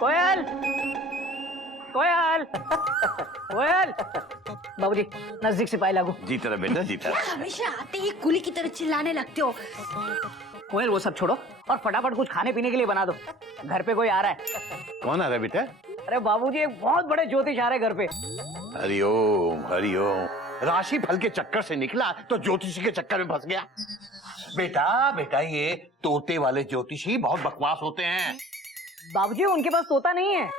कोयल कोयल कोयल। बाबूजी नजदीक से पाए लागू। जी तरह बेटा जी तरह। हमेशा आते ही कुली की तरह चिल्लाने लगते हो। कोयल वो सब छोड़ो और फटाफट कुछ खाने पीने के लिए बना दो, घर पे कोई आ रहा है। कौन आ रहा है बेटा? अरे बाबूजी एक बहुत बड़े ज्योतिष आ रहे घर पे। हरिओम हरिओम। राशि फल के चक्कर से निकला तो ज्योतिषी के चक्कर में फंस गया। बेटा बेटा ये तोते वाले ज्योतिषी बहुत बकवास होते हैं। बाबूजी उनके पास तोता नहीं है।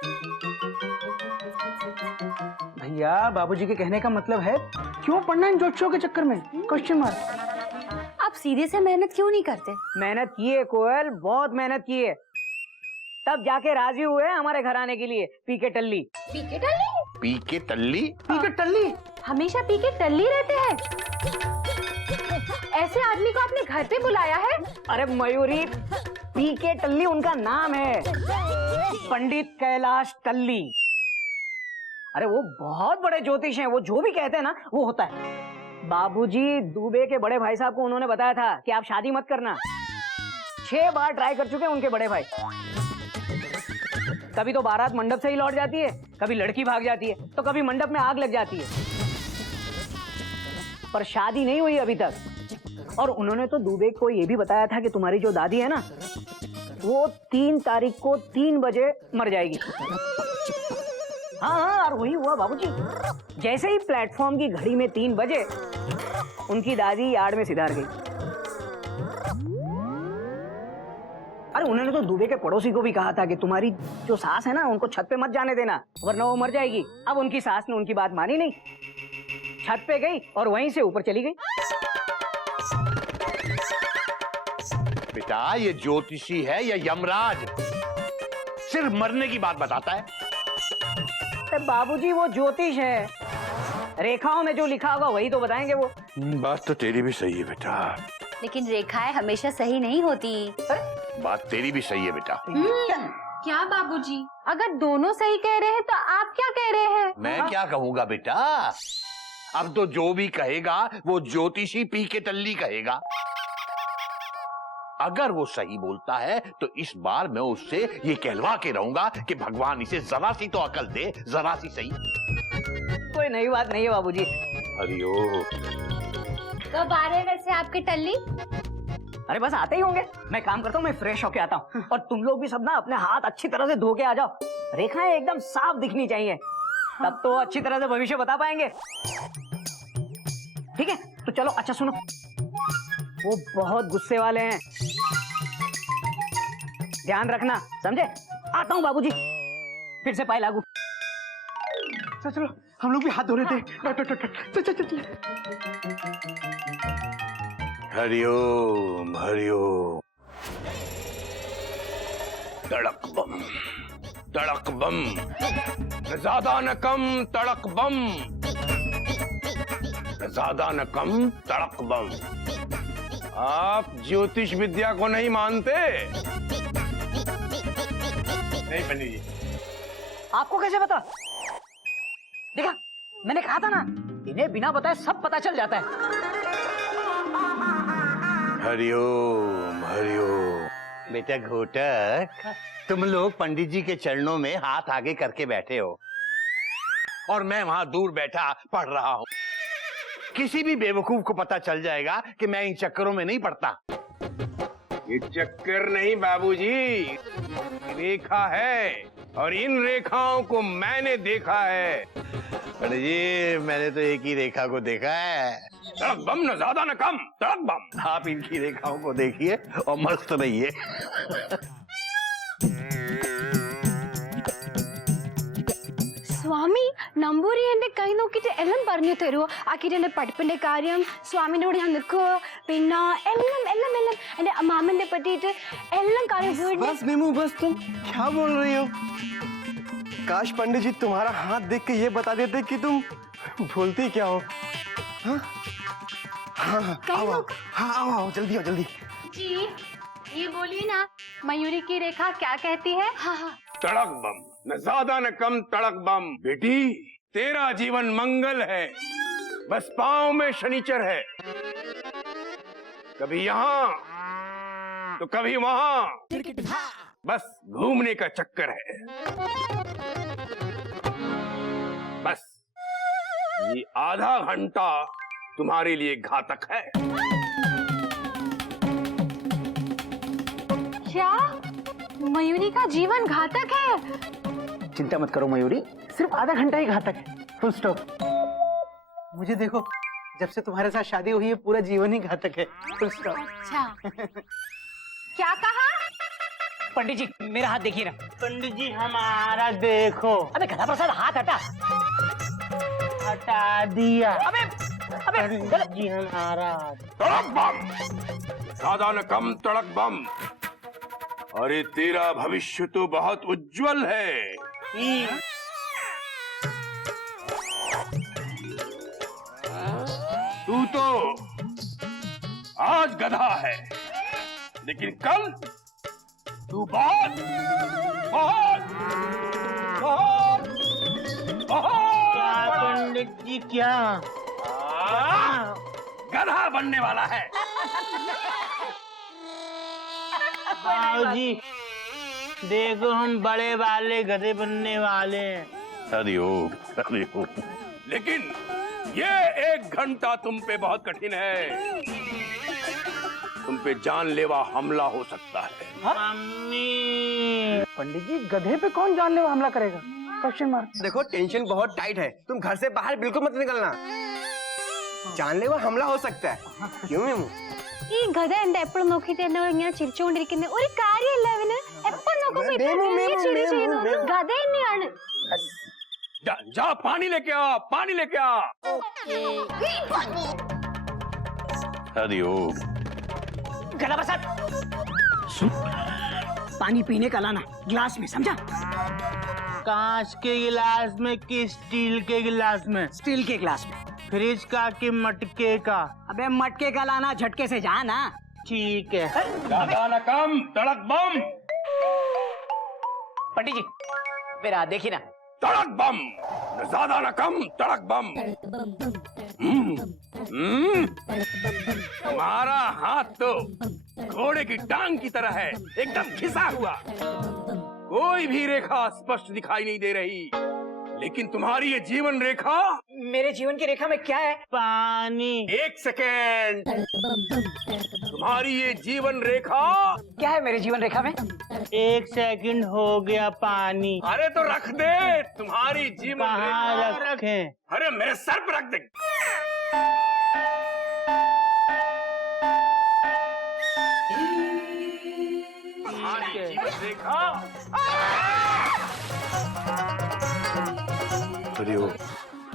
भैया बाबूजी के कहने का मतलब है क्यों पढ़ना इन ज्योतिषियों के चक्कर में? Question mark. आप सीधे से मेहनत क्यों नहीं करते? मेहनत की है कोयल, बहुत मेहनत की है, तब जाके राजी हुए हमारे घर आने के लिए। पी के टल्ली। पी के टल्ली? पी के टल्ली? पी के टल्ली? हमेशा पी के टल्ली रहते हैं। ऐसे आदमी को आपने घर पे बुलाया है? अरे मयूरी, पी के टल्ली उनका नाम है, पंडित कैलाश टल्ली। अरे वो बहुत बड़े ज्योतिष हैं, वो जो भी कहते हैं ना वो होता है। बाबूजी दुबे के बड़े भाई साहब को उन्होंने बताया था कि आप शादी मत करना। 6 बार ट्राई कर चुके हैं उनके बड़े भाई। कभी तो बारात मंडप से ही लौट जाती है, कभी लड़की भाग जाती है, तो कभी मंडप में आग लग जाती है, पर शादी नहीं हुई अभी तक। और उन्होंने तो दुबे को ये भी बताया था कि तुम्हारी जो दादी है ना वो 3 तारीख को 3 बजे मर जाएगी। हाँ और वही हुआ बाबूजी। जैसे ही प्लेटफॉर्म की घड़ी में 3 बजे उनकी दादी यार्ड में सिधार गई। अरे उन्होंने तो दुबे के पड़ोसी को भी कहा था कि तुम्हारी जो सास है ना उनको छत पे मत जाने देना वरना वो मर जाएगी। अब उनकी सास ने उनकी बात मानी नहीं, छत पे गई और वहीं से ऊपर चली गई। बेटा ये ज्योतिषी है या यमराज? सिर्फ मरने की बात बताता है। बाबूजी वो ज्योतिष है, रेखाओं में जो लिखा होगा वही तो बताएंगे वो। बात तो तेरी भी सही है बेटा, लेकिन रेखाएं हमेशा सही नहीं होती। बात तेरी भी सही है बेटा। क्या बाबूजी? अगर दोनों सही कह रहे हैं तो आप क्या कह रहे हैं? मैं क्या कहूँगा बेटा, अब तो जो भी कहेगा वो ज्योतिषी पी के टल्ली कहेगा। अगर वो सही बोलता है तो इस बार मैं उससे ये कहलवा के रहूंगा कि भगवान इसे जरा सी तो अकल दे, जरा सी सही। कोई नई बात नहीं है बाबूजी। हरिओम। कब आ रहे हैं वैसे आपके टल्ली? अरे बस आते ही होंगे। मैं काम करता हूँ, मैं फ्रेश होके आता हूँ और तुम लोग भी सब ना अपने हाथ अच्छी तरह से धो के आ जाओ। रेखाएं एकदम साफ दिखनी चाहिए, तब तो अच्छी तरह से भविष्य बता पाएंगे। ठीक है तो चलो। अच्छा सुनो, वो बहुत गुस्से वाले हैं, ध्यान रखना, समझे? आता हूँ बाबूजी। फिर से पाए लागू। चलो हम लोग भी हाथ धो रहे थे। चल। हरिओम हरिओम। तड़क बम तड़क बम, ज्यादा न कम तड़क बम, ज्यादा न कम तड़क बम। आप ज्योतिष विद्या को नहीं मानते? नहीं पंडित जी। आपको कैसे पता? देखा, मैंने कहा था ना, इन्हें बिना बताए सब पता चल जाता है। हरिओम हरिओम। बेटा घोटक, तुम लोग पंडित जी के चरणों में हाथ आगे करके बैठे हो और मैं वहां दूर बैठा पढ़ रहा हूं। किसी भी बेवकूफ को पता चल जाएगा कि मैं इन चक्करों में नहीं पड़ता। ये चक्कर नहीं बाबूजी, रेखा है और इन रेखाओं को मैंने देखा है। पंडित जी मैंने तो एक ही रेखा को देखा है। तड़क बम न ज्यादा न कम तड़क बम। आप इनकी रेखाओं को देखिए और मस्त रहिए। സ്വാമി നമ്പൂരി എന്റെ കൈ നോക്കിയിട്ട് എല്ലാം പറഞ്ഞു തരുമോ? ആക്കിയിട്ട് എന്റെ പഠിപ്പിന്റെ കാര്യം, സ്വാമിന്റെ കൂടെ ഞാൻ നിൽക്കുവോ, പിന്നെ എല്ലാം എല്ലാം എല്ലാം എന്റെ മാമന്റെ പറ്റിയിട്ട് എല്ലാം കാര്യം। बस नीमू बस, तुम क्या बोल रही हो? काश पंडित जी तुम्हारा हाथ देख के ये बता देते कि तुम भूलती क्या हो। हाँ आओ जल्दी आओ जल्दी। जी ये बोलिए ना, मयूरी की रेखा क्या कहती है? हाँ। तड़क बम न ज्यादा न कम तड़क बम। बेटी तेरा जीवन मंगल है, बस पाँव में शनिचर है। कभी यहाँ तो कभी वहाँ, बस घूमने का चक्कर है। बस ये आधा घंटा तुम्हारे लिए घातक है। क्या मयूरी का जीवन घातक है? चिंता मत करो मयूरी, सिर्फ आधा घंटा ही घातक है, फुल स्टॉप। मुझे देखो, जब से तुम्हारे साथ शादी हुई है पूरा जीवन ही घातक है, फुल स्टॉप। अच्छा क्या कहा? पंडित जी मेरा हाथ देखिए ना। पंडित जी हमारा देखो। अबे गधा प्रसाद हाथ हटा। हटा दिया। अबे पंडित जी हमारा। तड़क बम, ज्यादा न कम, तड़क बम। अरे तेरा भविष्य तो बहुत उज्जवल है। तू तो आज गधा है, लेकिन कल तू बहुत बहुत बहुत बहुत पंडित जी क्या गधा बनने वाला है। जी देखो, हम बड़े वाले गधे बनने वाले हैं। हरिओम हरिओम। लेकिन ये 1 घंटा तुम पे बहुत कठिन है। तुम पे जानलेवा हमला हो सकता है। मम्मी। पंडित जी गधे पे कौन जानलेवा हमला करेगा? Question mark. देखो टेंशन बहुत टाइट है, तुम घर से बाहर बिल्कुल मत निकलना, जानलेवा हमला हो सकता है। क्यों मेमू? ഈ ഗധ എന്താ എപ്പോഴും നോക്കിട്ട് എന്നോട് ഇങ്ങനെ ചിരിച്ചുകൊണ്ടിരിക്കുന്നത്? ഒരു കാര്യമില്ല അവന്. എപ്പോ നോക്കുമ്പോ ചിരി ചെയ്യുന്നു. ഗധ തന്നെയാണ്. जा पानी लेके आ, पानी लेके आ। हरिओम। गधा प्रसाद पानी पीने का लाना गिलास में, समझा? कांच के गिलास में कि स्टील के गिलास में? स्टील के गिलास में। फ्रिज का कि मटके का? अबे मटके का लाना, झटके से जा ना। ठीक है। ज्यादा न कम, तड़क बम। पंडित जी मेरा हाथ देखिए ना। तड़क बम, न ज्यादा न कम, तड़क बम। तुम्हारा हाथ तो घोड़े की टांग की तरह है, एकदम घिसा हुआ। कोई भी रेखा स्पष्ट दिखाई नहीं दे रही। लेकिन तुम्हारी ये जीवन रेखा। मेरे जीवन की रेखा में क्या है? पानी। 1 सेकेंड। तुम्हारी ये जीवन रेखा। क्या है मेरे जीवन रेखा में? 1 सेकंड हो गया पानी। अरे तो रख दे तुम्हारी जीवन कहाँ रेखा। रखें? अरे मेरे सर पर रख दे। तुम्हारी जीवन रेखा। हरिओम।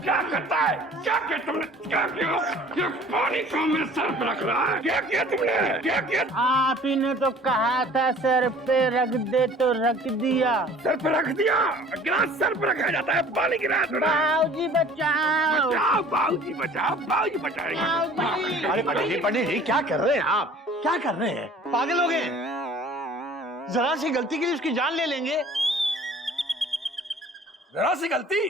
क्या करता है? क्या किया तुमने? क्या किया? ये पानी को मेरे सर पर रख रहा है। क्या किया तुमने? क्या किया? आप ही ने तो कहा था सर पे रख दे, तो रख दिया। सर पर रख दिया। गिलास सर पर रखा जाता है, पानी गिरा थोड़ा। बाबूजी बचाओ। बचाओ बाबूजी, बचाओ बाबूजी, बचाएंगे। अरे पंडित जी क्या कर रहे हैं आप? क्या कर रहे हैं? पागल हो गए? जरा सी गलती के लिए उसकी जान ले लेंगे। जरा सी गलती?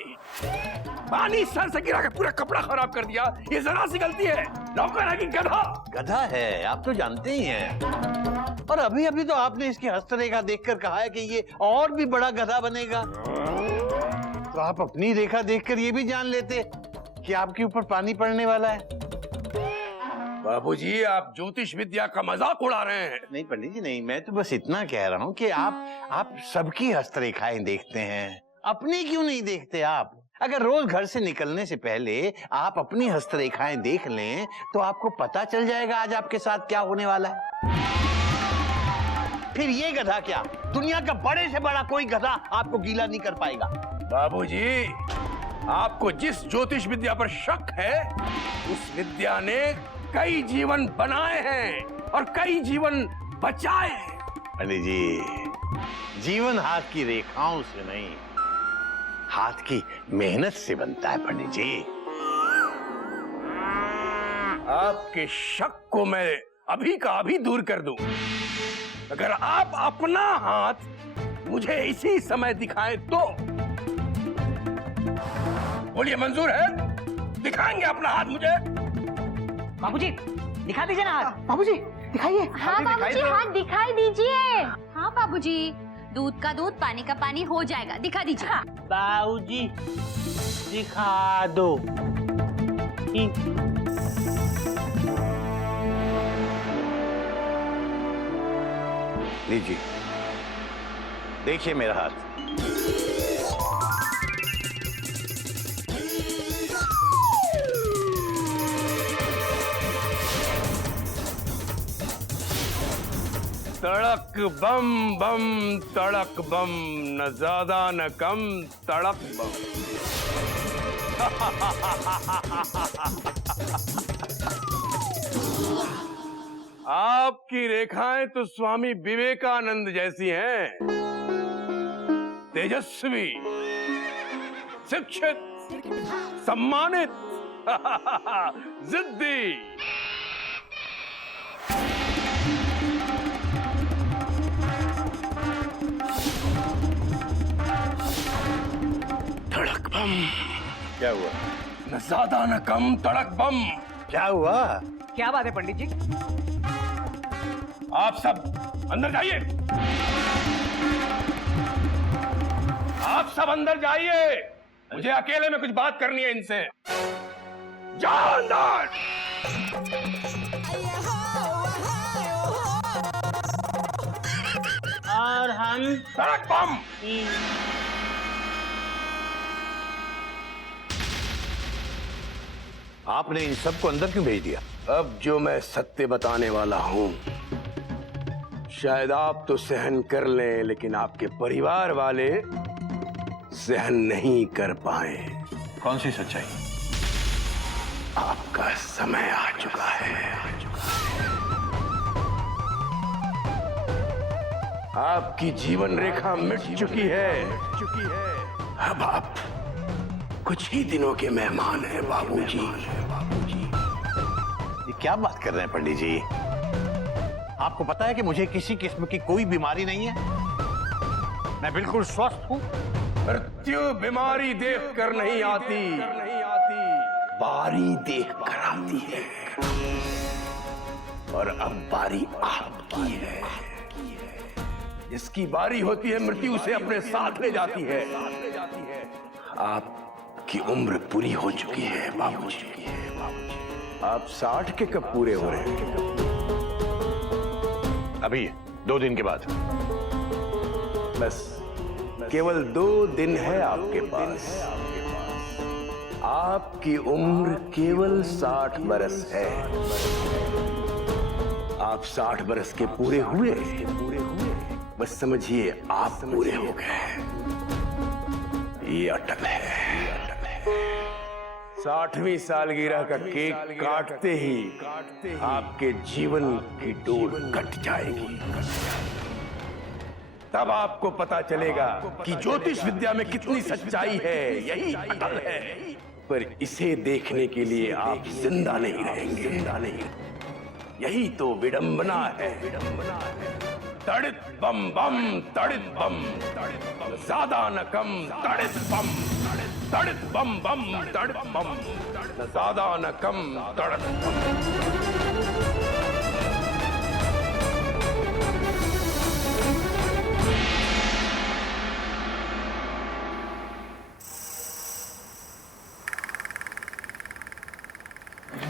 पानी सर से गिरा के पूरा कपड़ा खराब कर दिया, ये जरा सी गलती है? नौकर है कि गधा? गधा है, आप तो जानते ही हैं। और अभी अभी तो आपने इसकी हस्तरेखा देखकर कहा है कि ये और भी बड़ा गधा बनेगा। तो आप अपनी रेखा देखकर ये भी जान लेते कि आपके ऊपर पानी पड़ने वाला है। बाबूजी आप ज्योतिष विद्या का मजाक उड़ा रहे हैं। नहीं पंडित जी नहीं, मैं तो बस इतना कह रहा हूँ कि आप सबकी हस्तरेखाएं देखते हैं, अपनी क्यों नहीं देखते आप? अगर रोज घर से निकलने से पहले आप अपनी हस्तरेखाएं देख लें तो आपको पता चल जाएगा आज आपके साथ क्या होने वाला है। फिर ये गधा क्या, दुनिया का बड़े से बड़ा कोई गधा आपको गीला नहीं कर पाएगा। बाबूजी आपको जिस ज्योतिष विद्या पर शक है, उस विद्या ने कई जीवन बनाए हैं और कई जीवन बचाए हैं। पंडित जी, जीवन हाथ की रेखाओं से नहीं, हाथ की मेहनत से बनता है पंडित जी। आपके शक को मैं अभी का अभी दूर कर दूं। अगर आप अपना हाथ मुझे इसी समय दिखाएं तो। बोलिए मंजूर है? दिखाएंगे अपना हाथ मुझे? बाबूजी दिखा दीजिए ना हाथ। बाबूजी दिखाइए। हाँ बाबूजी हाथ दिखाई दीजिए। हाँ बाबूजी, दूध का दूध पानी का पानी हो जाएगा, दिखा दीजिए। बाबूजी दिखा दो। लीजिए, देखिए मेरा हाथ। तड़क बम बम तड़क बम, न ज्यादा न कम, तड़क बम। आपकी रेखाएं तो स्वामी विवेकानंद जैसी हैं, तेजस्वी, शिक्षित, सम्मानित, जिद्दी। तड़क बम। क्या हुआ? न ज्यादा न कम, तड़क बम। क्या हुआ? क्या बात है पंडित जी? आप सब अंदर जाइए। आप सब अंदर जाइए, मुझे अकेले में कुछ बात करनी है इनसे। जाओ अंदर। और हम तड़क बम। आपने इन सबको अंदर क्यों भेज दिया? अब जो मैं सत्य बताने वाला हूं, शायद आप तो सहन कर लें, लेकिन आपके परिवार वाले सहन नहीं कर पाए। कौन सी सच्चाई? आपका समय आ चुका है। आपकी जीवन रेखा मिट चुकी है। अब आप कुछ ही दिनों के मेहमान हैं बाबूजी। ये क्या बात कर रहे हैं पंडित जी? आपको पता है कि मुझे किसी किस्म की कोई बीमारी नहीं है, मैं बिल्कुल स्वस्थ हूँ। मृत्यु बीमारी देख कर नहीं आती, बारी देख कर आती है। और अब बारी आपकी है। जिसकी बारी होती है मृत्यु उसे अपने साथ ले जाती है। आपकी उम्र पूरी हो चुकी है बाबूजी। आप 60 के कब पूरे हो रहे हैं? अभी 2 दिन के बाद। बस केवल 2 दिन है आपके पास। आपकी उम्र केवल 60 बरस है। आप 60 बरस के पूरे हुए, बस समझिए आप पूरे हो गए। ये अटल है। 60वीं सालगिरह का केक काटते ही आपके जीवन की डोर कट जाएगी। तब आपको पता चलेगा कि ज्योतिष विद्या में कितनी सच्चाई है। यही अटल है। पर इसे देखने के लिए आप जिंदा नहीं रहेंगे। यही तो विडंबना है। तड़ित बम बम, तड़ित बम, ज्यादा न कम, तड़ित बम, तड़ित बम बम, तड़ित बम, न ज्यादा न कम, तड़ित बम।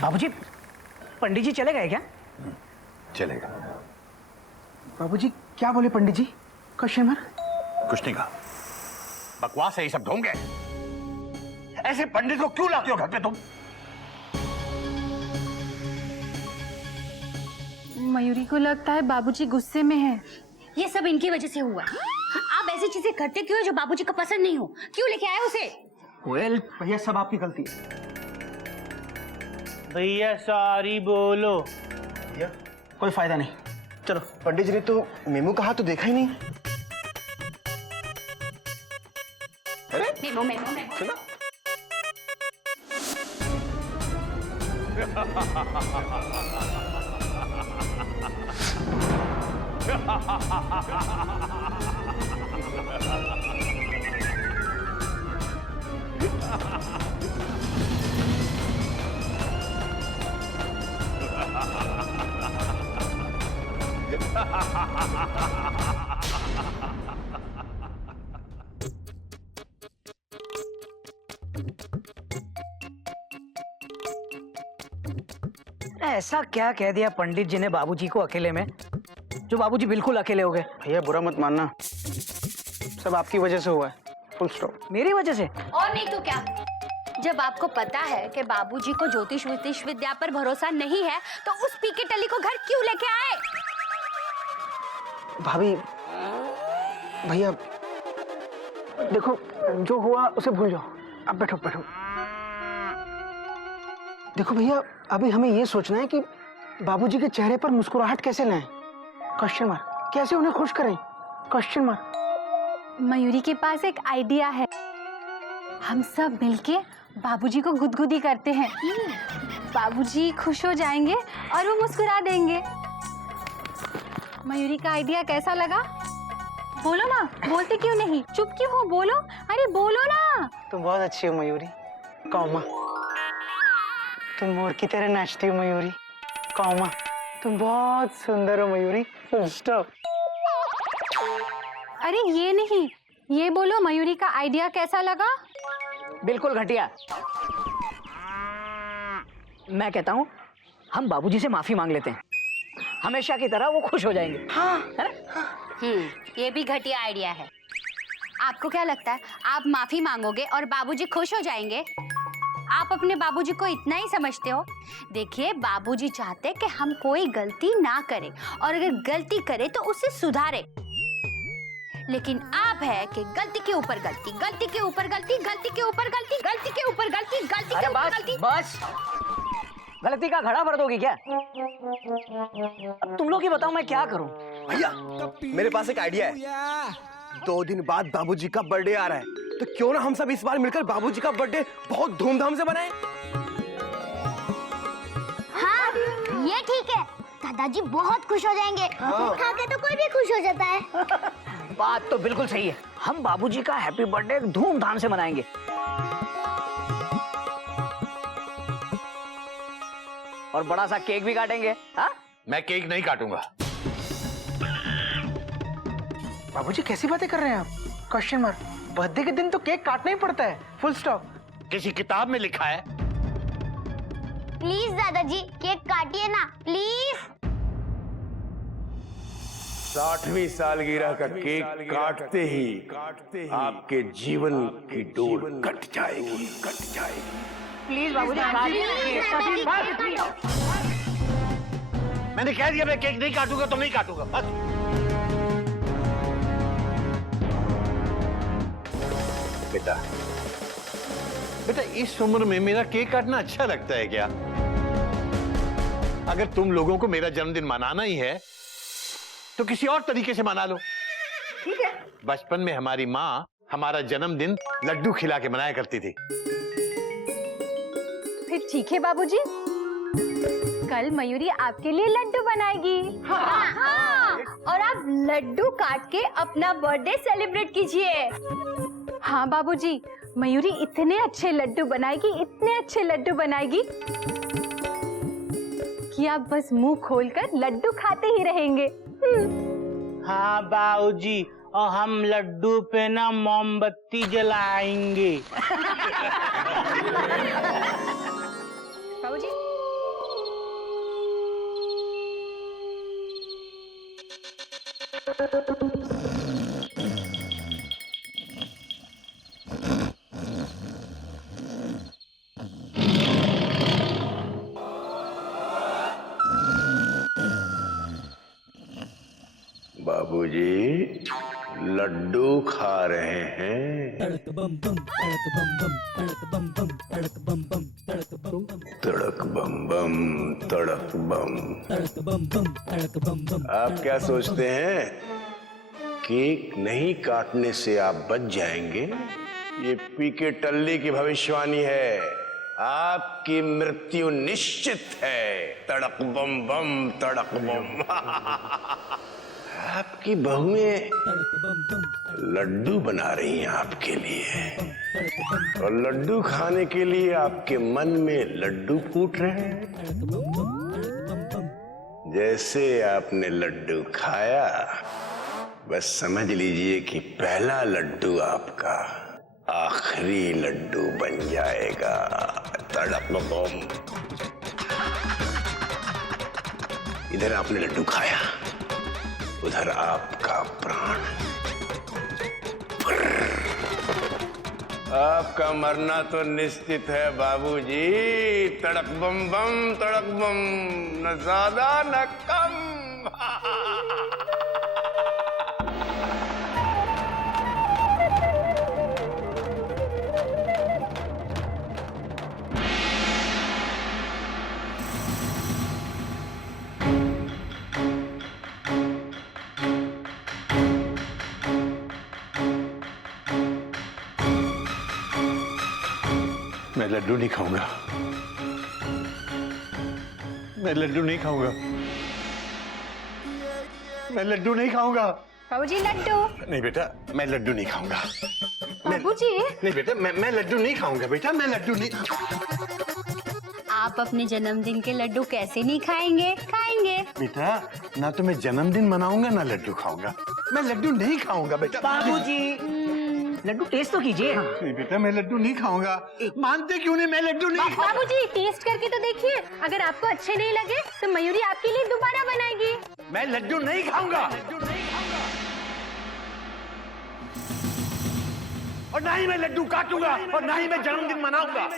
बाबूजी, पंडित जी चले गए क्या? चलेगा। बाबूजी क्या बोले पंडित जी? कश्यमर कुछ नहीं कहा। बकवास है ये सब ढोंगे। ऐसे पंडित को क्यों लाते हो घर पे तुम? मयूरी को लगता है बाबूजी गुस्से में है। ये सब इनकी वजह से हुआ है। आप ऐसी चीजें करते क्यों जो बाबूजी को पसंद नहीं हो? क्यों लेके आए उसे? कोयल, भैया सब आपकी गलती है। भैया सॉरी बोलो। भैया कोई फायदा नहीं, चलो। पंडित जी ने तो मेमू का हाथ तो देखा ही नहीं। Memo memo memo. सुना? ऐसा क्या कह दिया पंडित जी ने बाबूजी को अकेले में, जो बाबूजी बिल्कुल अकेले हो गए? भैया बुरा मत मानना, सब आपकी वजह से हुआ है, फुल स्टॉप। मेरी वजह से? और नहीं तो क्या। जब आपको पता है कि बाबूजी को ज्योतिष विद्या पर भरोसा नहीं है, तो उस पीके टल्ली को घर क्यों लेके आए? भाभी, भैया देखो, जो हुआ उसे भूल जाओ। अब बैठो बैठो। देखो भैया, अभी हमें ये सोचना है कि बाबूजी के चेहरे पर मुस्कुराहट कैसे लाएं? Question mark. कैसे उन्हें खुश करें? Question mark. मयूरी के पास एक आइडिया है। हम सब मिलके बाबूजी को गुदगुदी करते हैं। बाबूजी खुश हो जाएंगे और वो मुस्कुरा देंगे। मयूरी का आइडिया कैसा लगा? बोलो ना, बोलते क्यों नहीं? चुप क्यों हो? बोलो, अरे बोलो ना। तुम बहुत अच्छी हो मयूरी। कौमा, तुम मोर की तरह नाचती हो मयूरी। कौमा, तुम बहुत सुंदर हो मयूरी। Full stop. अरे ये नहीं, ये बोलो मयूरी का आइडिया कैसा लगा? बिल्कुल घटिया। मैं कहता हूँ हम बाबूजी से माफी मांग लेते हैं, हमेशा की तरह वो खुश हो जाएंगे। हाँ, है ना? ये भी घटिया आइडिया है। आपको क्या लगता है आप माफी मांगोगे और बाबूजी खुश हो जाएंगे? आप अपने बाबूजी को इतना ही समझते हो? देखिए, बाबूजी चाहते कि हम कोई गलती ना करें, और अगर गलती करें तो उसे सुधारे। लेकिन आप है कि गलती के ऊपर गलती, गलती के ऊपर गलती, गलती के ऊपर गलती, गलती के ऊपर गलती, गलती के अरे ऊपर बस गलती। बस, गलती का घड़ा भर दोगी क्या? अब तुम लोग ही बताओ मैं क्या करूं? भैया, मेरे पास एक आइडिया है। 2 दिन बाद बाबूजी का बर्थडे आ रहा है, तो क्यों ना हम सब इस बार मिलकर बाबूजी का बर्थडे बहुत धूमधाम से बनाएं? हाँ, ये ठीक है। दादाजी बहुत खुश हो जाएंगे। खा के तो कोई भी खुश हो जाता है। बात तो बिल्कुल सही है। हम बाबूजी का हैप्पी बर्थडे धूमधाम से मनाएंगे। और बड़ा सा केक भी काटेंगे। हाँ? मैं केक नहीं काटूंगा। बाबूजी कैसी बातें कर रहे हैं आप? Question mark. बर्थडे के दिन तो केक काटना ही पड़ता है। Full stop. किसी किताब में लिखा है? प्लीज दादाजी, केक काटिए ना, प्लीज। 60वीं सालगिरह का केक काटते ही आपके जीवन की डोर कट जाएगी, कट जाएगी। प्लीज बाबूजी, मैंने कह दिया मैं केक नहीं काटूंगा तो नहीं काटूंगा, बस। बेटा, बेटा इस उम्र में मेरा केक काटना अच्छा लगता है क्या? अगर तुम लोगों को मेरा जन्मदिन मनाना ही है तो किसी और तरीके से मना लो। ठीक है। बचपन में हमारी माँ हमारा जन्मदिन लड्डू खिला के मनाया करती थी। फिर ठीक है बाबूजी, कल मयूरी आपके लिए लड्डू बनाएगी। हाँ, और आप लड्डू काट के अपना बर्थडे सेलिब्रेट कीजिए। हाँ बाबूजी, मयूरी इतने अच्छे लड्डू बनाएगी, इतने अच्छे लड्डू बनाएगी कि आप बस मुंह खोलकर लड्डू खाते ही रहेंगे। हाँ बाबूजी, और हम लड्डू पे ना मोमबत्ती जलाएंगे। बाबूजी, बाबूजी लड्डू खा रहे हैं। तड़क बम बम, तड़क बम। आप क्या सोचते हैं केक नहीं काटने से आप बच जाएंगे? ये पीके टल्ली की भविष्यवाणी है, आपकी मृत्यु निश्चित है। तड़क बम बम, तड़क बम। आपकी बहुएं लड्डू बना रही हैं आपके लिए, और लड्डू खाने के लिए आपके मन में लड्डू फूट रहे हैं। जैसे आपने लड्डू खाया, बस समझ लीजिए कि पहला लड्डू आपका आखिरी लड्डू बन जाएगा। तड़क बम। इधर आपने लड्डू खाया, उधर आपका प्राण। आपका मरना तो निश्चित है बाबूजी। तड़क बम बम, तड़क बम, न ज्यादा न कम। मैं लड्डू नहीं खाऊंगा, मैं लड्डू नहीं खाऊंगा, मैं लड्डू नहीं खाऊंगा। बाबूजी लड्डू। नहीं बेटा, मैं लड्डू नहीं खाऊंगा। बाबूजी नहीं बेटा, मैं लड्डू नहीं खाऊंगा बेटा, मैं लड्डू नहीं। आप अपने जन्मदिन के लड्डू कैसे नहीं खाएंगे? खाएंगे। बेटा, ना तो मैं जन्मदिन मनाऊंगा ना लड्डू खाऊंगा। मैं लड्डू नहीं खाऊंगा बेटा। बाबूजी लड्डू टेस्ट तो कीजिए। नहीं बेटा, मैं लड्डू नहीं खाऊंगा। मानते क्यों नहीं? मैं लड्डू नहीं खाऊंगा। बाबूजी टेस्ट करके तो देखिए, अगर आपको अच्छे नहीं लगे तो मयूरी आपके लिए दोबारा बनाएगी। मैं लड्डू नहीं खाऊंगा, और ना ही मैं लड्डू काटूंगा, और ना ही मैं जन्मदिन मनाऊंगा।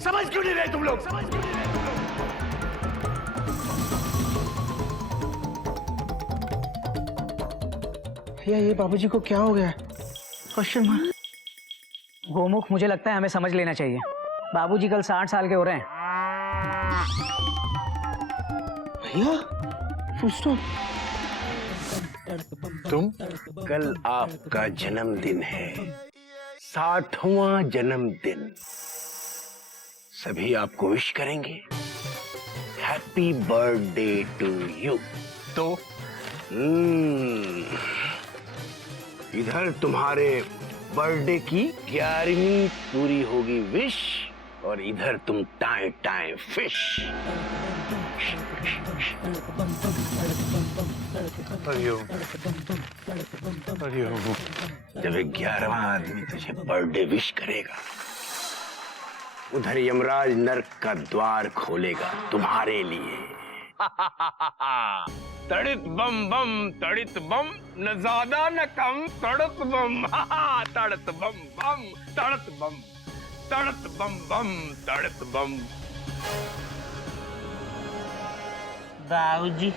समझ क्यों नहीं रहे तुम लोग? ये बाबूजी को क्या हो गया? Question mark. गोमुख, मुझे लगता है हमें समझ लेना चाहिए। बाबूजी कल 60 साल के हो रहे हैं। भैया फुल स्टॉप। तुम, कल आपका जन्मदिन है, 60वां जन्मदिन। सभी आपको विश करेंगे, हैप्पी बर्थडे टू यू। तो इधर तुम्हारे बर्थडे की 11वीं पूरी होगी विश, और इधर तुम टाइम टाइम फिश। जब 11वां आदमी तुझे बर्थडे विश करेगा, उधर यमराज नर्क का द्वार खोलेगा तुम्हारे लिए। तड़ित बम बम, तड़ित बम, न ज्यादा न कम। तड़त बम, तड़त बम बम, तड़त बम, तड़त बम बम, तड़त बम। बाबूजी,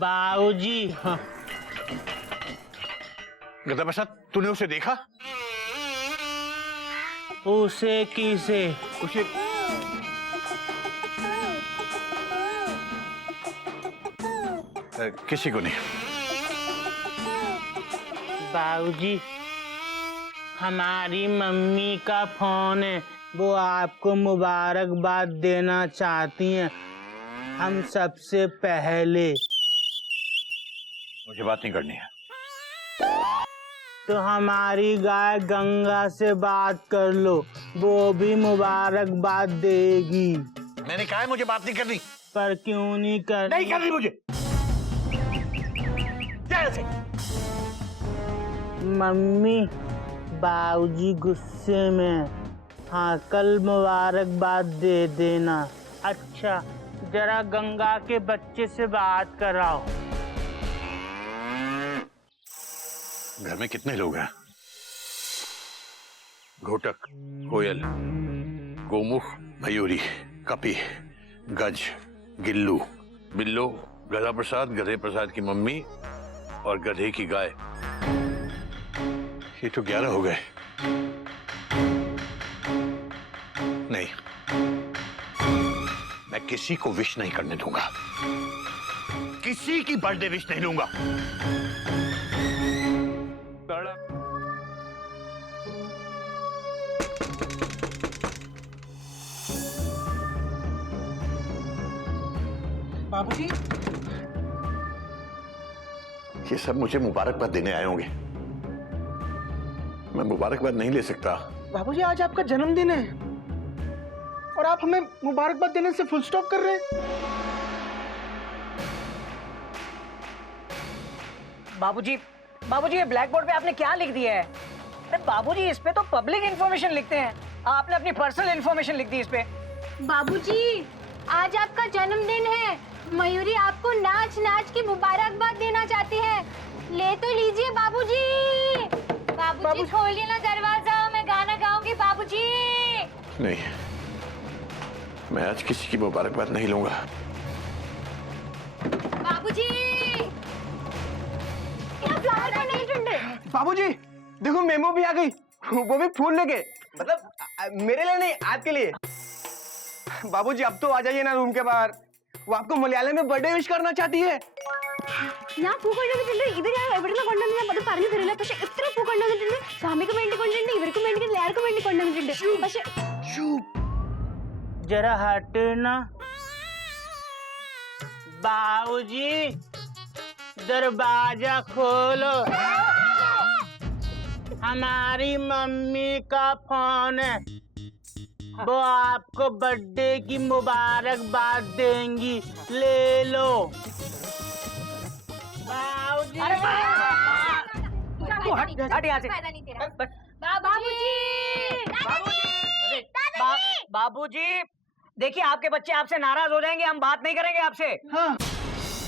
बाबूजी। हाँ। गदा प्रसाद, तूने उसे देखा? उसे किसे? उसे किसी को नहीं। बाबूजी, हमारी मम्मी का फोन है, वो आपको मुबारकबाद देना चाहती हैं, हम सबसे पहले। मुझे बात नहीं करनी है। तो हमारी गाय गंगा से बात कर लो, वो भी मुबारकबाद देगी। मैंने कहा है मुझे बात नहीं करनी। पर क्यों नहीं करनी? नहीं करनी मुझे। मम्मी, बाबूजी गुस्से में। हाँ, कल मुबारकबाद दे देना। अच्छा, जरा गंगा के बच्चे से बात कराओ। घर में कितने लोग हैं? घोटक, कोयल, गोमुख, मयूरी, कपी, गज, गिल्लू, बिल्लो, गधा प्रसाद, गधे प्रसाद की मम्मी और गधे की गाय। ये तो 11 हो गए। नहीं, मैं किसी को विश नहीं करने दूंगा, किसी की बर्थडे विश नहीं लूंगा। बाबूजी, ये सब मुझे मुबारकबाद देने आए होंगे। मैं मुबारकबाद नहीं ले सकता। बाबूजी आज आपका जन्मदिन है और आप हमें मुबारकबाद देने से फुल स्टॉप कर रहे हैं। बाबूजी, बाबूजी ये ब्लैक बोर्ड पे आपने क्या लिख दिया है? अरे बाबूजी, इस पे तो पब्लिक इंफॉर्मेशन लिखते हैं, आपने अपनी पर्सनल इंफॉर्मेशन लिख दी इस पे। बाबूजी, आज आपका जन्मदिन है। मयूरी आपको नाच नाच की मुबारकबाद देना चाहती है। ले तो लीजिए बाबूजी। बाबूजी खोलिए ना दरवाजा, मैं गाना गाऊंगी बाबूजी। नहीं, मैं आज किसी की मुबारकबाद नहीं लूंगा। बाबूजी फ्लावर तो नहीं ठंडे। बाबूजी देखो मेमो भी आ गई, वो भी फूल लेके, मतलब मेरे लिए नहीं, आपके लिए। बाबूजी अब तो आ जाइए ना रूम के बाहर, वो आपको मलयालम में बर्थडे विश करना चाहती है। ഞാൻ പൂ കൊണ്ടുവന്നിട്ടുണ്ട്. ഇവര് എവിടുന്ന് കൊണ്ടുവന്ന് ഞാൻ അത് പറഞ്ഞു തരില്ല. പക്ഷെ ഇത്ര പൂ കൊണ്ടുവന്നിട്ടുണ്ട്. സ്വാമിക്ക് വേണ്ടി കൊണ്ടുവന്നിട്ടുണ്ട്, ഇവർക്കും വേണ്ടി, എല്ലാവർക്കും വേണ്ടി കൊണ്ടുവന്നിട്ടുണ്ട്. പക്ഷെ जरा हटना। बाबूजी दरवाजा खोलो, हमारी मम्मी का फोन है, वो आपको बर्थडे की मुबारकबाद देंगी, ले लो। बाबूजी हट यहाँ से। बाबूजी देखिए, आपके बच्चे आपसे नाराज हो जाएंगे, हम बात नहीं करेंगे आपसे।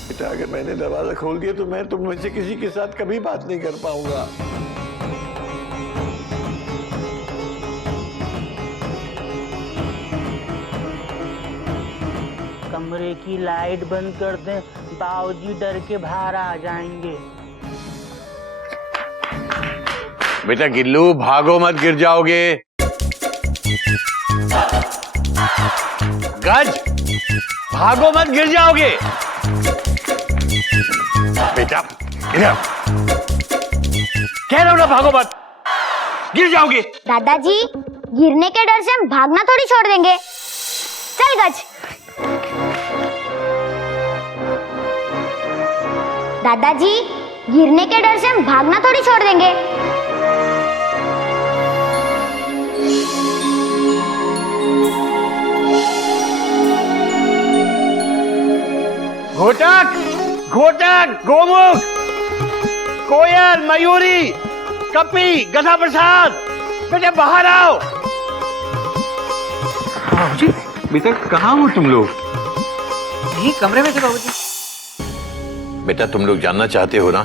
बेटा अगर मैंने दरवाजा खोल दिया तो मैं तुम में से किसी के साथ कभी बात नहीं कर पाऊंगा। कमरे की लाइट बंद कर दें, बाबूजी डर के बाहर आ जाएंगे। बेटा गिल्लू भागो मत, गिर जाओगे। गज भागो मत, गिर जाओगे। बेटा इधर कह रहा हूं ना, भागो मत, गिर जाओगे। दादाजी गिरने के डर से हम भागना थोड़ी छोड़ देंगे। चल गज। दादाजी गिरने के डर से हम भागना थोड़ी छोड़ देंगे। घोटक, घोटक, गोमुख, कोयल, मयूरी, कपी, गधा प्रसाद, बेटा बाहर आओ। बाबूजी बेटा कहाँ हो तुम लोग? यही कमरे में थे बाबूजी। बेटा तुम लोग जानना चाहते हो ना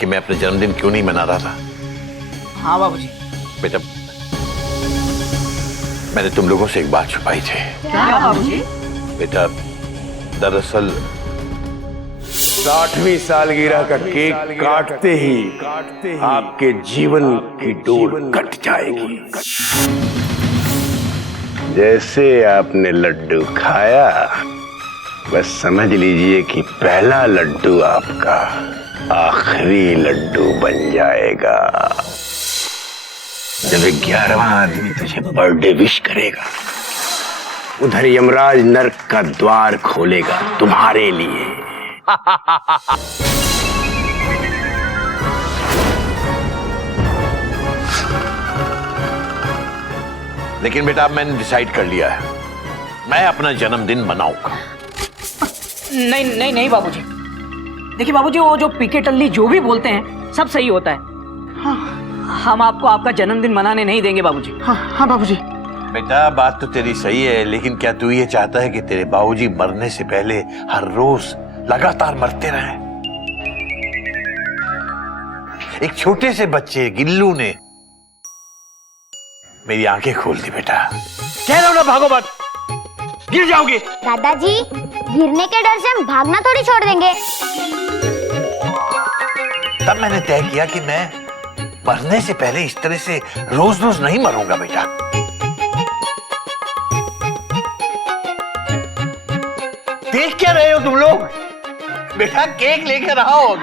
कि मैं अपना जन्मदिन क्यों नहीं मना रहा था? हाँ बाबूजी। बेटा मैंने तुम लोगों से एक बात छुपाई थी। क्या बाबूजी? बेटा दरअसल 60वीं सालगिरह का केक काटते ही आपके जीवन की डोर कट जाएगी। जैसे आपने लड्डू खाया, बस समझ लीजिए कि पहला लड्डू आपका आखिरी लड्डू बन जाएगा। जब 11वां आदमी तुझे बर्थडे विश करेगा, उधर यमराज नर्क का द्वार खोलेगा तुम्हारे लिए। लेकिन बेटा अब मैंने डिसाइड कर लिया है, मैं अपना जन्मदिन मनाऊंगा। नहीं नहीं नहीं बाबूजी, देखिए बाबूजी, वो जो पीके टल्ली जो भी बोलते हैं सब सही होता है। हम आपको आपका जन्मदिन मनाने नहीं देंगे बाबूजी। हाँ बाबूजी। बेटा बात तो तेरी सही है, लेकिन क्या तू ये चाहता है कि तेरे बाबूजी मरने से पहले हर रोज लगातार मरते रहें? एक छोटे से बच्चे गिल्लू ने मेरी आंखें खोल दी। बेटा कह रहा हूं ना, भागो मत, गिर जाओगे। दादाजी गिरने के डर से हम भागना थोड़ी छोड़ देंगे। तब मैंने तय किया कि मैं मरने से पहले इस तरह से रोज रोज नहीं मरूंगा। बेटा देख क्या रहे हो तुम लोग? बेटा केक लेकर आओ।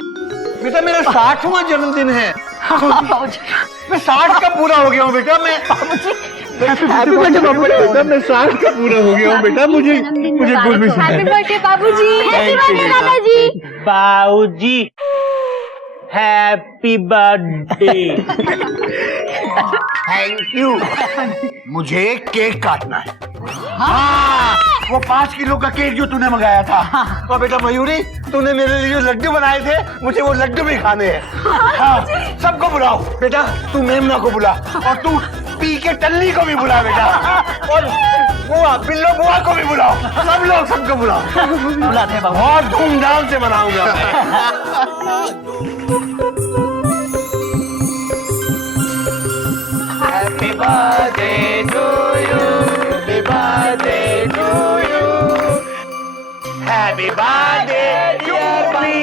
बेटा मेरा 60वां जन्मदिन है। मैं 60 का पूरा हो गया हूँ बेटा। मैं हैप्पी बर्थडे बेटा, मैं 60 का पूरा हो गया हूँ बेटा। मुझे कुछ भी हैप्पी बर्थडे बाबूजी। हैप्पी बर्थडे दादाजी। बाबूजी हैप्पी बर्थडे। Thank you. मुझे केक काटना है। हाँ, वो 5 किलो का केक जो तूने मंगाया था। और बेटा मयूरी, तूने मेरे लिए जो लड्डू बनाए थे, मुझे वो लड्डू भी खाने हैं। हाँ, सबको बुलाओ। बेटा तू मेमना को बुला, और तू पी के टल्ली को भी बुला बेटा, और बुआ बिल्लो बुआ को भी बुलाओ, सब लोग सबको बुलाओ। बुलाते हैं बाबू। बहुत धूमधाम से मनाऊंगा मैं। Happy birthday to you. Happy birthday to you. Happy birthday dear me।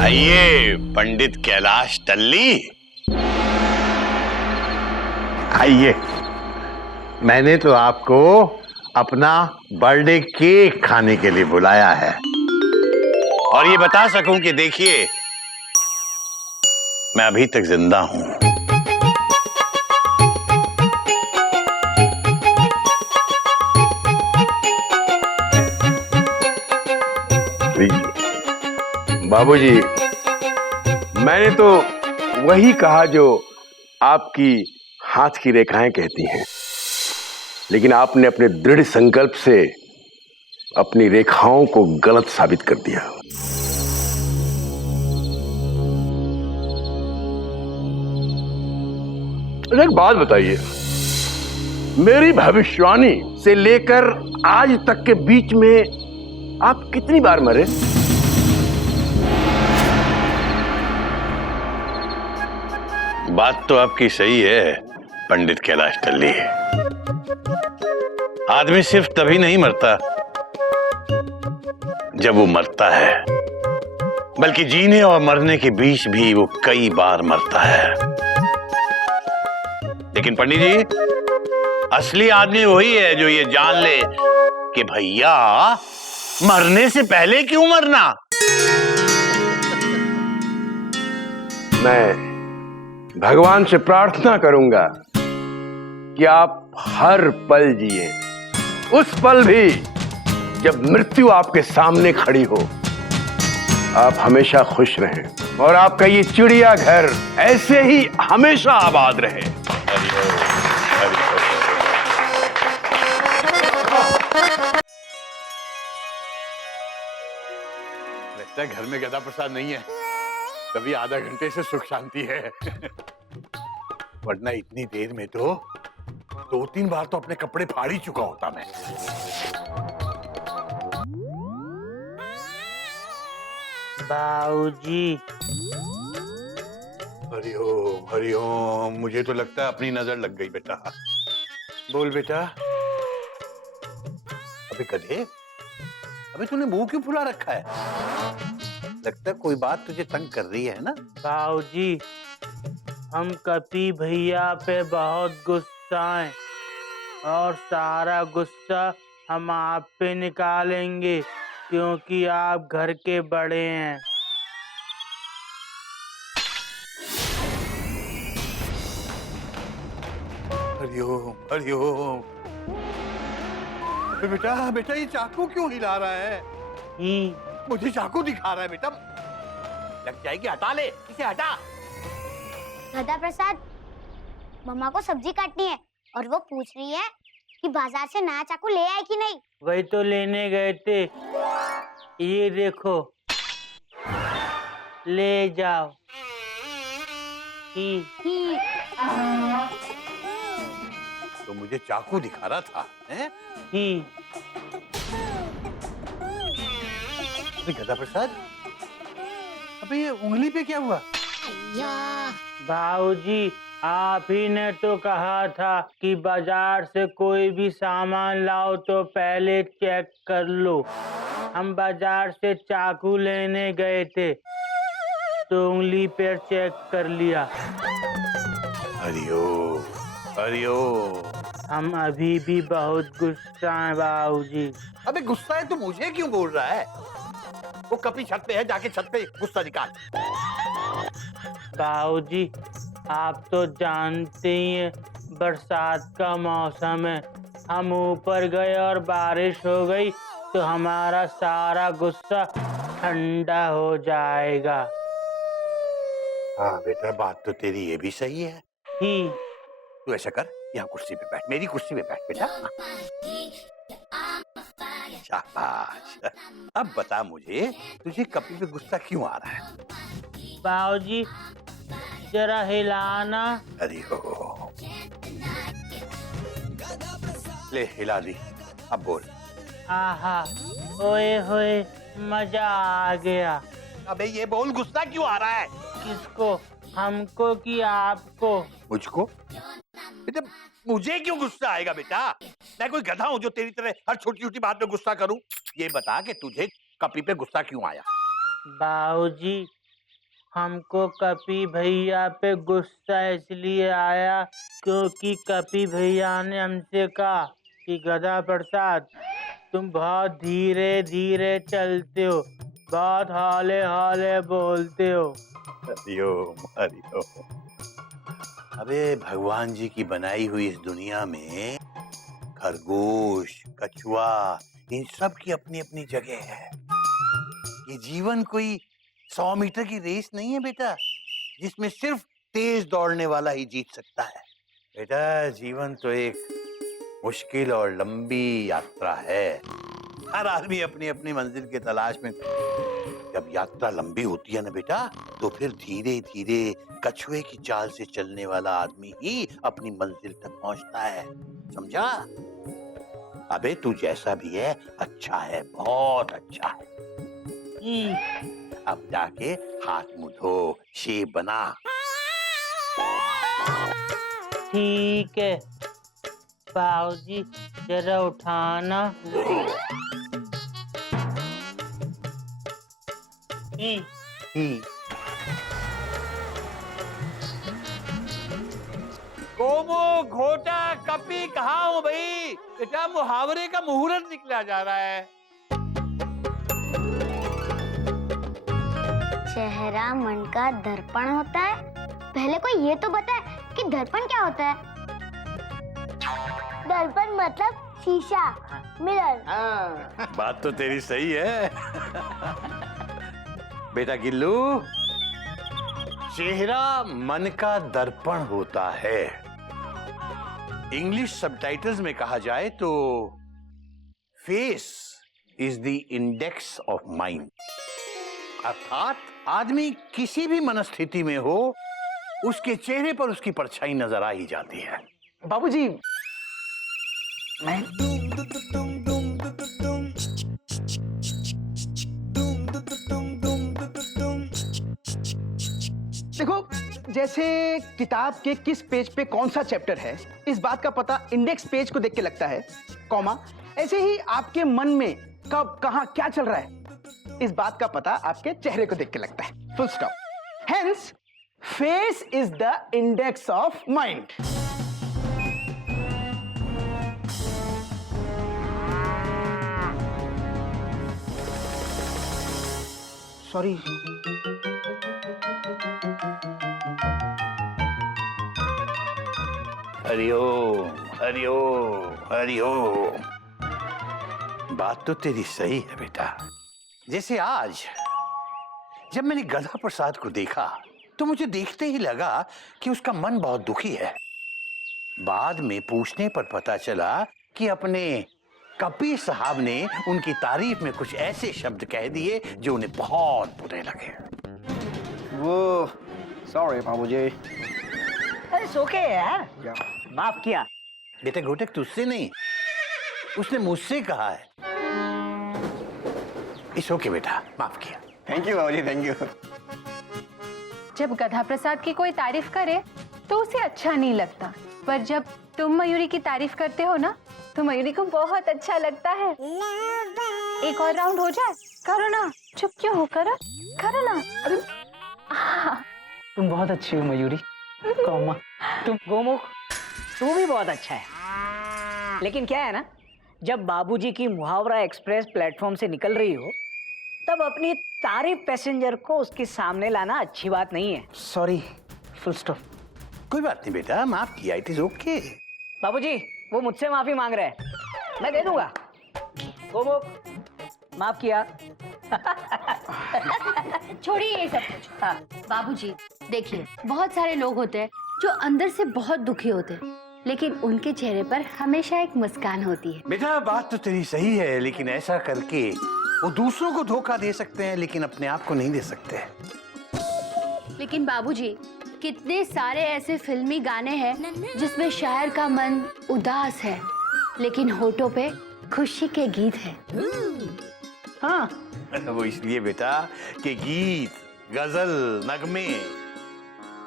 आइए पंडित कैलाश टल्ली, आइए। मैंने तो आपको अपना बर्थडे केक खाने के लिए बुलाया है, और ये बता सकूं कि देखिए मैं अभी तक जिंदा हूं। बाबूजी, मैंने तो वही कहा जो आपकी हाथ की रेखाएं कहती हैं, लेकिन आपने अपने दृढ़ संकल्प से अपनी रेखाओं को गलत साबित कर दिया। एक बात बताइए, मेरी भविष्यवाणी से लेकर आज तक के बीच में आप कितनी बार मरे? बात तो आपकी सही है पंडित कैलाश टल्ली। आदमी सिर्फ तभी नहीं मरता जब वो मरता है, बल्कि जीने और मरने के बीच भी वो कई बार मरता है। लेकिन पंडित जी, असली आदमी वही है जो ये जान ले कि भैया मरने से पहले क्यों मरना। मैं भगवान से प्रार्थना करूंगा कि आप हर पल जिए, उस पल भी जब मृत्यु आपके सामने खड़ी हो। आप हमेशा खुश रहें और आपका ये चिड़िया घर ऐसे ही हमेशा आबाद रहे। लगता है घर में गदा प्रसाद नहीं है, तभी आधा घंटे से सुख शांति है। वरना इतनी देर में तो 2-3 बार तो अपने कपड़े फाड़ ही चुका होता मैं। बाबूजी, हरिओम हरिओम। मुझे तो लगता है अपनी नजर लग गई बेटा। बोल बेटा। अबे गधे, अबे तूने मुंह क्यों फुला रखा है? लगता है कोई बात तुझे तंग कर रही है ना? बाबूजी, हम कपी भैया पे बहुत गुस्सा हैं और सारा गुस्सा हम आप पे निकालेंगे, क्योंकि आप घर के बड़े हैं। हरिओम हरिओम। बेटा बेटा, ये चाकू क्यों हिला रहा है? मुझे चाकू दिखा रहा है बेटा। लग जाएगी, हटा ले इसे, हटा। गदा प्रसाद, मम्मा को सब्जी काटनी है और वो पूछ रही है कि बाजार से नया चाकू ले आए कि नहीं। वही तो लेने गए थे, ये देखो, ले जाओ। तो मुझे चाकू दिखा रहा था, हैं? अबे गदा प्रसाद, अबे ये उंगली पे क्या हुआ? बाबूजी, आप ही ने तो कहा था कि बाजार से कोई भी सामान लाओ तो पहले चेक कर लो। हम बाजार से चाकू लेने गए थे तो उंगली पर चेक कर लिया। हरिओम हरिओम। हम अभी भी बहुत गुस्सा हैं बाबूजी। अबे गुस्सा है तो मुझे क्यों बोल रहा है? वो कपी छत पे है, जाके छत पे गुस्सा निकाल। बाबूजी, आप तो जानते ही हैं बरसात का मौसम है। हम ऊपर गए और बारिश हो गई तो हमारा सारा गुस्सा ठंडा हो जाएगा। हाँ बेटा, बात तो तेरी ये भी सही है। ही तू ऐसा कर, यहाँ कुर्सी पे बैठ, मेरी कुर्सी पे बैठ बेटा। शाबाश। अब बता मुझे, तुझे कपी पे गुस्सा क्यों आ रहा है? बाबूजी, जरा हिलाना। अरे हो, ले हिला दी, अब बोल। आहा, ओए होए, मजा आ गया। अबे ये बोल, गुस्सा क्यों आ रहा है? किसको, हमको कि आपको? मुझको? बेटा मुझे क्यों गुस्सा आएगा बेटा? मैं कोई गधा हूँ जो तेरी तरह हर छोटी छोटी बात पे गुस्सा करूं? ये बता कि तुझे कपी पे गुस्सा क्यों आया? बाबूजी, हमको कपी भैया पे गुस्सा इसलिए आया क्योंकि कपी भैया ने हमसे कहा कि गधा प्रसाद, तुम बहुत धीरे धीरे चलते हो, बहुत हौले हौले बोलते हो। हरिओम हरिओम। अरे भगवान जी की बनाई हुई इस दुनिया में खरगोश, कछुआ, इन सब की अपनी अपनी जगह है। ये जीवन कोई 100 मीटर की रेस नहीं है बेटा, जिसमें सिर्फ तेज दौड़ने वाला ही जीत सकता है। बेटा जीवन तो एक मुश्किल और लंबी यात्रा है। हर आदमी अपनी अपनी मंजिल की तलाश में। जब यात्रा लंबी होती है ना बेटा, तो फिर धीरे धीरे कछुए की चाल से चलने वाला आदमी ही अपनी मंजिल तक पहुंचता है, समझा? अबे तू जैसा भी है अच्छा है, बहुत अच्छा है। अब जाके हाथ मुंह धो, शेप बना। ठीक है बाबूजी, जरा उठाना। गोमो घोटा कपी कहाँ हो भाई? बेटा मुहावरे का मुहूर्त निकला जा रहा है। चेहरा मन का दर्पण होता है। पहले कोई ये तो बताए कि दर्पण क्या होता है? दर्पण मतलब शीशा, मिरर। बात तो तेरी सही है। बेटा गिल्लू, चेहरा मन का दर्पण होता है। इंग्लिश सबटाइटल्स में कहा जाए तो face is the index of mind. अर्थात आदमी किसी भी मनस्थिति में हो, उसके चेहरे पर उसकी परछाई नजर आ ही जाती है। बाबूजी, मैं देखो, जैसे किताब के किस पेज पे कौन सा चैप्टर है, इस बात का पता इंडेक्स पेज को देख के लगता है, कॉमा, ऐसे ही आपके मन में कब कहां क्या चल रहा है, इस बात का पता आपके चेहरे को देख के लगता है, full stop. Hence face is the index of mind. Sorry. Hariom Hariom Hariom. बात तो तेरी सही है बेटा। जैसे आज जब मैंने गधा प्रसाद को देखा तो मुझे देखते ही लगा कि उसका मन बहुत दुखी है। बाद में पूछने पर पता चला कि अपने कपी साहब ने उनकी तारीफ में कुछ ऐसे शब्द कह दिए जो उन्हें बहुत बुरे लगे। वो सॉरी बाबूजी। अरे सोके यार, माफ किया। बेटा घोटक तुझसे नहीं, उसने मुझसे कहा है। इस ओके बेटा, माफ किया। थैंक यू बाबूजी, थैंक यू। जब गधा प्रसाद की कोई तारीफ करे तो उसे अच्छा नहीं लगता, पर जब तुम मयूरी की तारीफ करते हो ना तो मयूरी को बहुत अच्छा लगता है। एक और राउंड हो जाए? करो ना, चुप क्यों हो, करो करो ना। अरे तुम बहुत अच्छी हो मयूरी। कौमा, तुम गोमुख, तू भी बहुत अच्छा है। लेकिन क्या है ना, जब बाबूजी की मुहावरा एक्सप्रेस प्लेटफॉर्म से निकल रही हो तब अपनी तारीफ पैसेंजर को उसके सामने लाना अच्छी बात नहीं है। Sorry, full stop. कोई बात नहीं बेटा, माफ किया, इट इज ओके। बाबूजी वो मुझसे माफी मांग रहे हैं, मैं दे दूंगा। वो माफ किया। छोड़िए ये सब कुछ। हाँ। बाबूजी देखिए, बहुत सारे लोग होते हैं जो अंदर से बहुत दुखी होते हैं, लेकिन उनके चेहरे पर हमेशा एक मुस्कान होती है। बेटा बात तो तेरी सही है, लेकिन ऐसा करके वो दूसरों को धोखा दे सकते हैं, लेकिन अपने आप को नहीं दे सकते। लेकिन बाबूजी, कितने सारे ऐसे फिल्मी गाने हैं जिसमें शायर का मन उदास है, लेकिन होठों पे खुशी के गीत हैं। हाँ वो इसलिए बेटा कि गीत, गजल, नगमे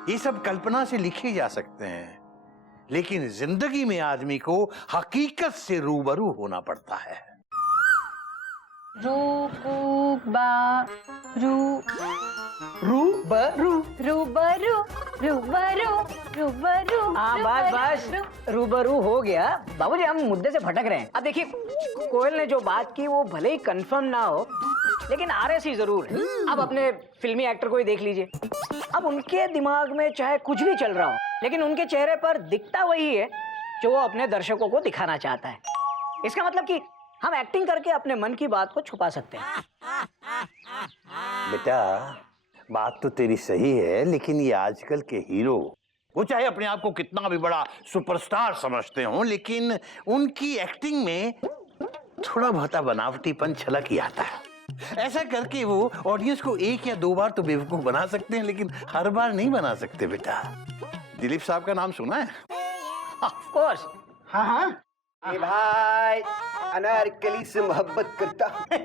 ये सब कल्पना से लिखे जा सकते हैं, लेकिन जिंदगी में आदमी को हकीकत से रूबरू होना पड़ता है। हाँ बस रूबरू हो गया। बाबूजी हम मुद्दे से भटक रहे हैं। अब देखिए, कोयल ने जो बात की वो भले ही कंफर्म ना हो, लेकिन RSC जरूर है। अब अपने फिल्मी एक्टर को ही देख लीजिए, अब उनके दिमाग में चाहे कुछ भी चल रहा हो, लेकिन उनके चेहरे पर दिखता वही है जो वो अपने दर्शकों को दिखाना चाहता है। इसका मतलब कि हम एक्टिंग करके अपने मन की बात को छुपा सकते हैं। बेटा बात तो तेरी सही है, लेकिन ये आजकल के हीरो, वो चाहे अपने आप को कितना भी बड़ा सुपरस्टार समझते हों, लेकिन उनकी एक्टिंग में थोड़ा बहुत बनावटीपन झलक ही आता है। ऐसा करके वो ऑडियंस को 1 या 2 बार तो बेवकूफ बना सकते हैं, लेकिन हर बार नहीं बना सकते। बेटा दिलीप साहब का नाम सुना है? Of course. हाँ हाँ। ए भाई, अनारकली से मोहब्बत करता हूं।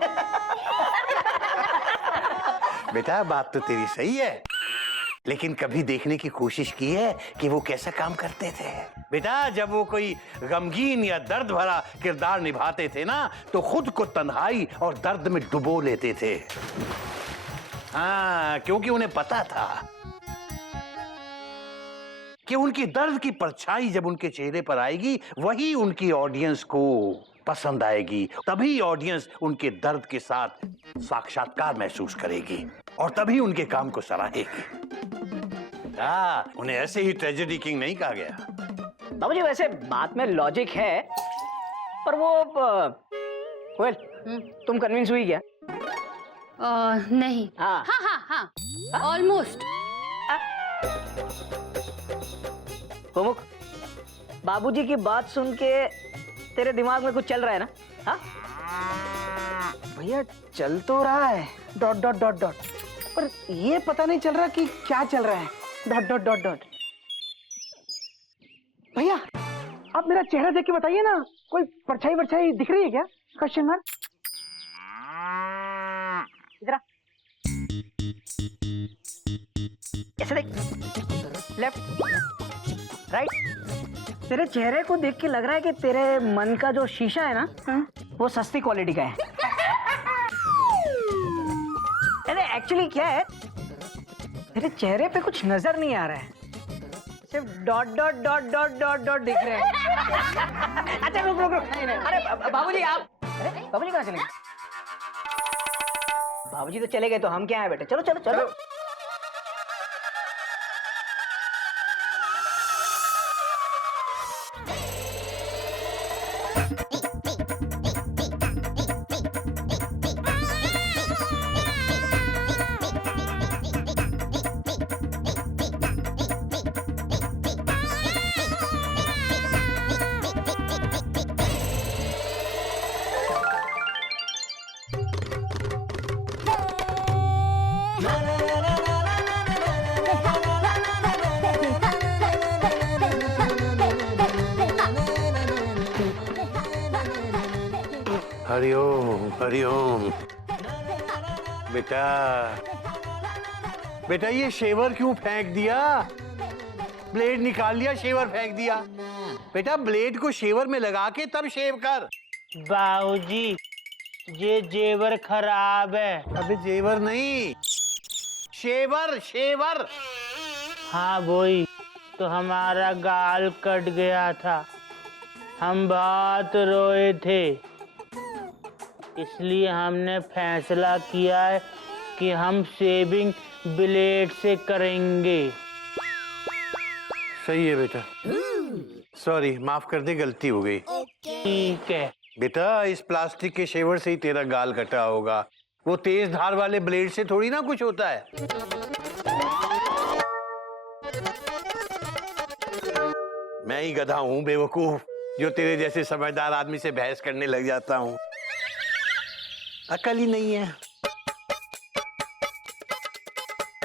बेटा बात तो तेरी सही है, लेकिन कभी देखने की कोशिश की है कि वो कैसा काम करते थे? बेटा जब वो कोई गमगीन या दर्द भरा किरदार निभाते थे ना, तो खुद को तन्हाई और दर्द में डुबो लेते थे। हाँ, क्योंकि उन्हें पता था कि उनकी दर्द की परछाई जब उनके चेहरे पर आएगी, वही उनकी ऑडियंस को पसंद आएगी। तभी ऑडियंस उनके दर्द के साथ साक्षात्कार महसूस करेगी और तभी उनके काम को सराहेगी। उन्हें ऐसे ही ट्रेजेडी किंग नहीं कहा गया। बाबूजी वैसे बात में लॉजिक है, पर वो कोयल, तुम कन्विंस हुई क्या? नहीं। हाँ हाँ हाँ हाँ, ऑलमोस्ट। प्रमुख, बाबूजी की बात सुन के तेरे दिमाग में कुछ चल रहा है ना? हाँ भैया चल तो रहा है डॉट डॉट डॉट डॉट, पर ये पता नहीं चल रहा कि क्या चल रहा है डॉट डॉट डॉट डॉट। भैया आप मेरा चेहरा देख के बताइए ना, कोई परछाई परछाई दिख रही है क्या? Question mark. इधर आ। ऐसे देख, लेफ्ट राइट। तेरे चेहरे को देख के लग रहा है कि तेरे मन का जो शीशा है ना, वो सस्ती क्वालिटी का है। अरे एक्चुअली क्या है, तेरे चेहरे पे कुछ नजर नहीं आ रहा है, सिर्फ dot dot dot dot dot dot दिख रहे हैं। अच्छा रुक रुक रुक, अरे बाबूजी आप, अरे बाबूजी कहाँ चले गए? बाबूजी तो चले गए तो हम क्या है बेटे, चलो चलो चलो। हरिओम हरिओम। बेटा बेटा ये शेवर क्यों फेंक दिया? ब्लेड निकाल लिया, शेवर फेंक दिया। बेटा ब्लेड को शेवर में लगा के तब शेव कर। बाबूजी ये जेवर खराब है। अबे जेवर नहीं, शेवर शेवर। हाँ वही तो, हमारा गाल कट गया था, हम बहुत रोए थे, इसलिए हमने फैसला किया है कि हम शेविंग ब्लेड से करेंगे। सही है बेटा। सॉरी, माफ कर दे, गलती हो गई। ठीक है। बेटा, इस प्लास्टिक के शेवर से ही तेरा गाल कटा होगा, वो तेज धार वाले ब्लेड से थोड़ी ना कुछ होता है। मैं ही गधा हूँ बेवकूफ, जो तेरे जैसे समझदार आदमी से बहस करने लग जाता हूँ। अकल ही नहीं है।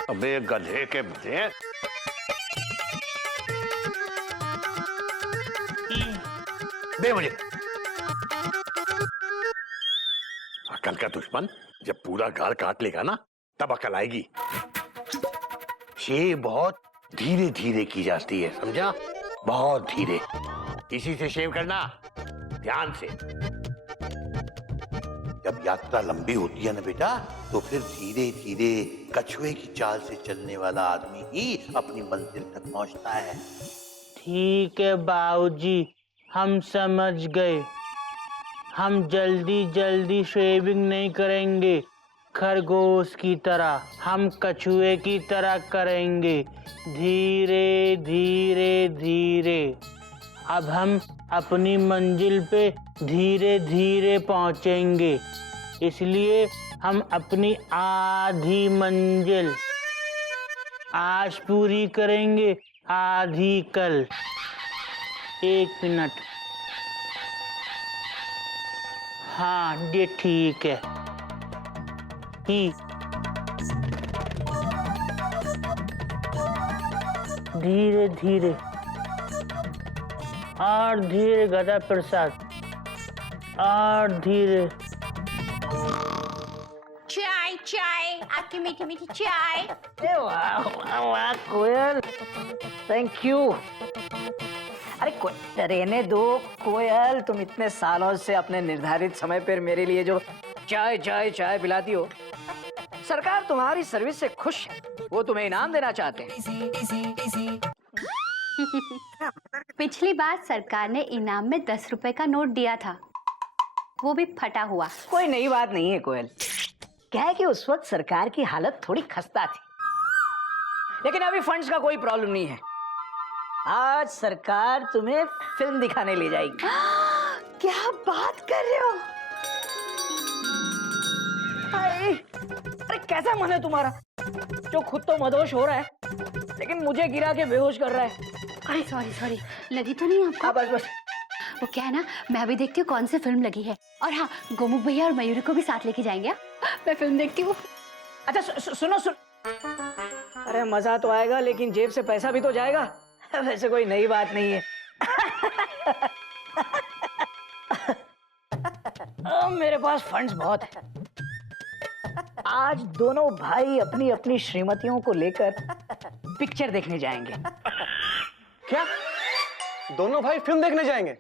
अबे गधे के बच्चे। दे मुझे। अकल का दुश्मन जब पूरा गाल काट लेगा ना, तब अकल आएगी। शेव बहुत धीरे धीरे की जाती है, समझा? बहुत धीरे। इसी से शेव करना, ध्यान से। जब यात्रा लंबी होती है ना बेटा, तो फिर धीरे धीरे कछुए की चाल से चलने वाला आदमी ही अपनी मंजिल तक पहुंचता है। ठीक है बाबूजी, हम समझ गए। हम जल्दी जल्दी शेविंग नहीं करेंगे खरगोश की तरह, हम कछुए की तरह करेंगे, धीरे धीरे धीरे। अब हम अपनी मंजिल पे धीरे धीरे पहुंचेंगे, इसलिए हम अपनी आधी मंजिल आज पूरी करेंगे, आधी कल। 1 मिनट। हाँ, ये ठीक है। धीरे धीरे और धीरे गधा प्रसाद, और धीरे। चाय चाय, आपकी मीठी मीठी चाय। वाह वाह वाह कोयल, थैंक यू। अरे रहने दो कोयल, तुम इतने सालों से अपने निर्धारित समय पर मेरे लिए जो चाय चाय चाय पिलाती हो, सरकार तुम्हारी सर्विस से खुश है, वो तुम्हें इनाम देना चाहते हैं। पिछली बार सरकार ने इनाम में 10 रुपए का नोट दिया था, वो भी फटा हुआ। कोई नई बात नहीं है कोयल। क्या है कि उस वक्त सरकार की हालत थोड़ी खस्ता थी, लेकिन अभी फंड्स का कोई प्रॉब्लम नहीं है। आज सरकार तुम्हें फिल्म दिखाने ले जाएगी। क्या बात कर रहे हो? अरे कैसा मन है तुम्हारा, जो खुद तो मदहोश हो रहा है, लेकिन मुझे गिरा के बेहोश कर रहा है। अरे सॉरी, लगी तो नहीं आपको? बस बस। वो क्या है ना, मैं अभी देखती हूँ कौन सी फिल्म लगी है, और हाँ, गोमुख भैया और मयूरी को भी साथ लेके जाएंगे। मैं फिल्म देखती हूँ। अच्छा सुनो। अरे मजा तो आएगा, लेकिन जेब से पैसा भी तो जाएगा। वैसे कोई नई बात नहीं है। मेरे पास फंड्स बहुत है। आज दोनों भाई अपनी अपनी श्रीमतियों को लेकर पिक्चर देखने जाएंगे। क्या? दोनों भाई फिल्म देखने जाएंगे?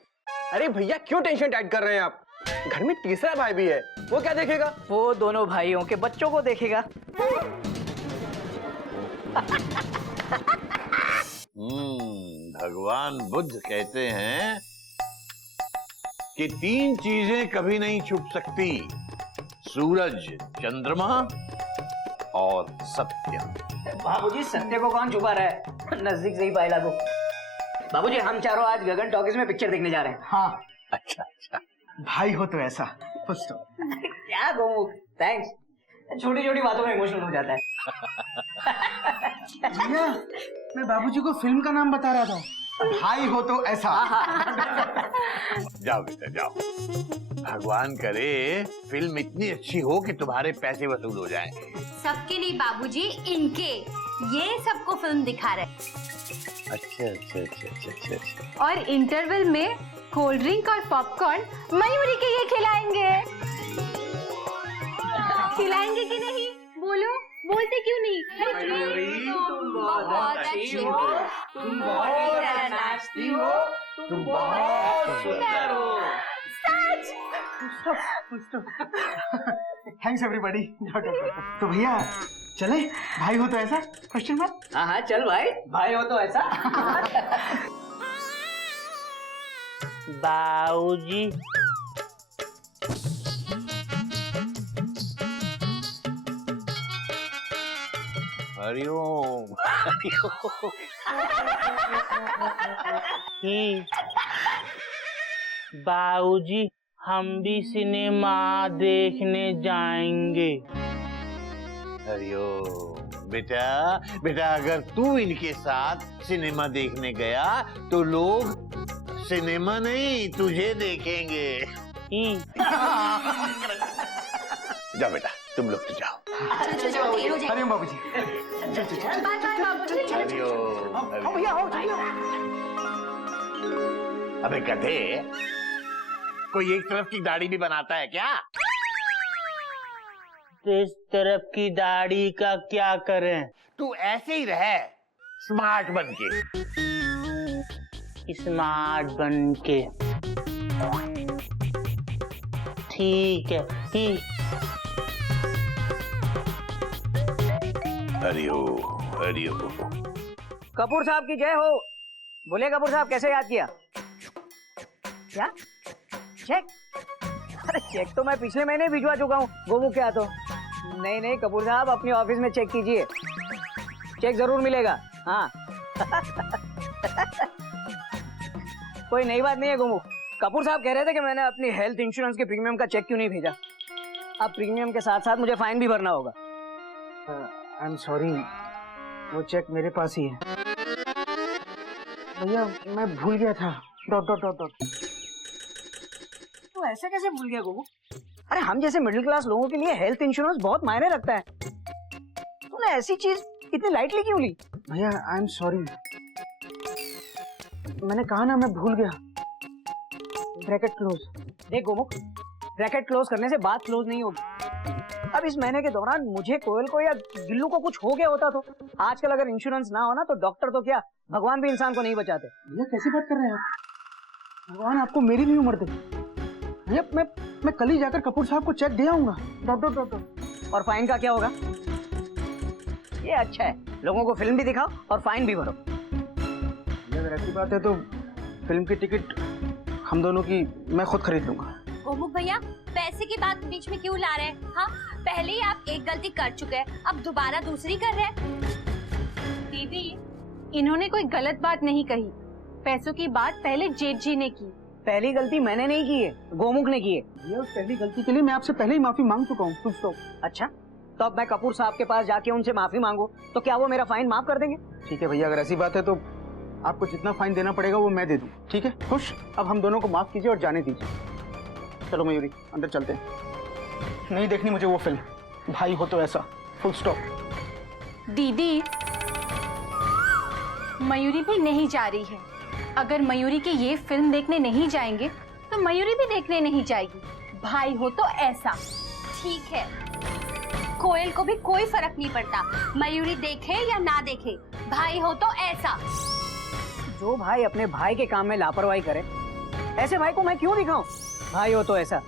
अरे भैया, क्यों टेंशन टाइट कर रहे हैं आप? घर में तीसरा भाई भी है, वो क्या देखेगा? वो दोनों भाइयों के बच्चों को देखेगा। भगवान बुद्ध कहते हैं कि 3 चीजें कभी नहीं छुप सकती: सूरज, चंद्रमा और सत्य। बाबूजी, सत्य को कौन छुपा रहा है? नजदीक से ही पायला दो। बाबूजी, हम चारों आज गगन टॉकीज में पिक्चर देखने जा रहे हैं। हाँ। अच्छा। भाई हो तो ऐसा कुछ तो। क्या गोमुख, थैंक्स। छोटी छोटी बातों में इमोशनल हो जाता है। भैया, मैं बाबूजी को फिल्म का नाम बता रहा था। भाई हो तो ऐसा। जाओ बेटा जाओ, भगवान करे फिल्म इतनी अच्छी हो कि तुम्हारे पैसे वसूल हो जाएं। सबके नहीं बाबूजी, इनके, ये सबको फिल्म दिखा रहे। अच्छा। और इंटरवल में कोल्ड ड्रिंक और पॉपकॉर्न मयूरी के ये खिलाएंगे। खिलाएंगे कि नहीं? बोलो, बोलते क्यों नहीं? मयूरी, तुम बहुत अच्छी हो, तुम बहुत नाचती हो, तुम बहुत सुंदर हो। Thanks everybody. तो भैया चले, भाई हो तो ऐसा? Question mark. हाँ चल भाई, भाई हो तो ऐसा। बाबूजी, हरिओम हरिओम। बाबूजी हम भी सिनेमा देखने जाएंगे। हरिओम बेटा, बेटा अगर तू इनके साथ सिनेमा देखने गया तो लोग सिनेमा नहीं तुझे देखेंगे। जाओ बेटा, तुम लोग तो जाओ। हरिओम बाबूजी। बाय बाय बाबूजी। हरिओम हरिओम। भैया आओ चलिए। अबे गधे, कोई एक तरफ की दाढ़ी भी बनाता है क्या? इस तरफ की दाढ़ी का क्या करें? तू ऐसे ही रहे स्मार्ट बन के। स्मार्ट बन के ठीक है। हरिओम हरिओम। कपूर साहब की जय हो। बोले कपूर साहब, कैसे याद किया? क्या चेक? अरे चेक तो मैं पिछले महीने भिजवा चुका हूँ गोमुख के हाथों। नहीं नहीं कपूर साहब, अपने ऑफिस में चेक कीजिए, चेक जरूर मिलेगा। हाँ कोई नई बात नहीं है गोमुख। कपूर साहब कह रहे थे कि मैंने अपनी हेल्थ इंश्योरेंस के प्रीमियम का चेक क्यों नहीं भेजा। अब प्रीमियम के साथ साथ मुझे फाइन भी भरना होगा। आई एम सॉरी, वो चेक मेरे पास ही है भैया, मैं भूल गया था। Dot dot dot dot. तो ऐसे कैसे भूल गया गोमुख? अरे हम जैसे मिडिल क्लास लोगों के लिए हेल्थ इंश्योरेंस बहुत मायने रखता है। तूने ऐसी चीज इतनी लाइटली क्यों ली? भैया आई एम सॉरी, मैंने कहा ना मैं भूल गया। Bracket close. देख गोमुख, ब्रैकेट क्लोज करने से बात क्लोज नहीं होगी। अब इस महीने के दौरान मुझे कोयल को या गिल्लू को कुछ हो गया होता तो आजकल अगर इंश्योरेंस ना हो ना तो डॉक्टर तो क्या भगवान भी इंसान को नहीं बचाते। भैया कैसी बात कर रहे हैं आप? भगवान आपको मेरी भी उम्र दे। भैया मैं कल ही जाकर कपूर साहब को चेक दे आऊंगा। Dot dot dot dot. और फाइन का क्या होगा? ये अच्छा है, लोगों को फिल्म भी दिखाओ और फाइन भी भरो। अगर ऐसी बात है तो फिल्म की टिकट हम दोनों की मैं खुद खरीद लूंगा। गोमुख भैया, पैसे की बात बीच में क्यों ला रहे हैं? हाँ, पहले ही आप एक गलती कर चुके हैं, अब दोबारा दूसरी कर रहे हैं। दीदी, इन्होंने कोई गलत बात नहीं कही। पैसों की बात पहले जेठ जी ने की। पहली गलती मैंने नहीं की है, गोमुख ने की है। भैया उस पहली गलती के लिए मैं आपसे पहले ही माफी मांग चुका हूँ। तुम स्टॉप। अच्छा, तो अब मैं कपूर साहब के पास जाके उनसे माफी मांगू तो क्या वो मेरा फाइन माफ कर देंगे? ठीक है भैया, अगर ऐसी बात है तो आपको जितना फाइन देना पड़ेगा वो मैं दे दूँ। ठीक है, खुश? अब हम दोनों को माफ कीजिए और जाने दीजिए। चलो मयूरी, अंदर चलते हैं। नहीं देखनी मुझे वो फिल्म, भाई हो तो ऐसा, फुल स्टॉप। दीदी, मयूरी भी नहीं जा रही है। अगर मयूरी के ये फिल्म देखने नहीं जाएंगे तो मयूरी भी देखने नहीं जाएगी। भाई हो तो ऐसा। ठीक है, कोयल को भी कोई फर्क नहीं पड़ता, मयूरी देखे या ना देखे, भाई हो तो ऐसा। जो भाई अपने भाई के काम में लापरवाही करे, ऐसे भाई को मैं क्यों दिखाऊं? भाई हो तो ऐसा।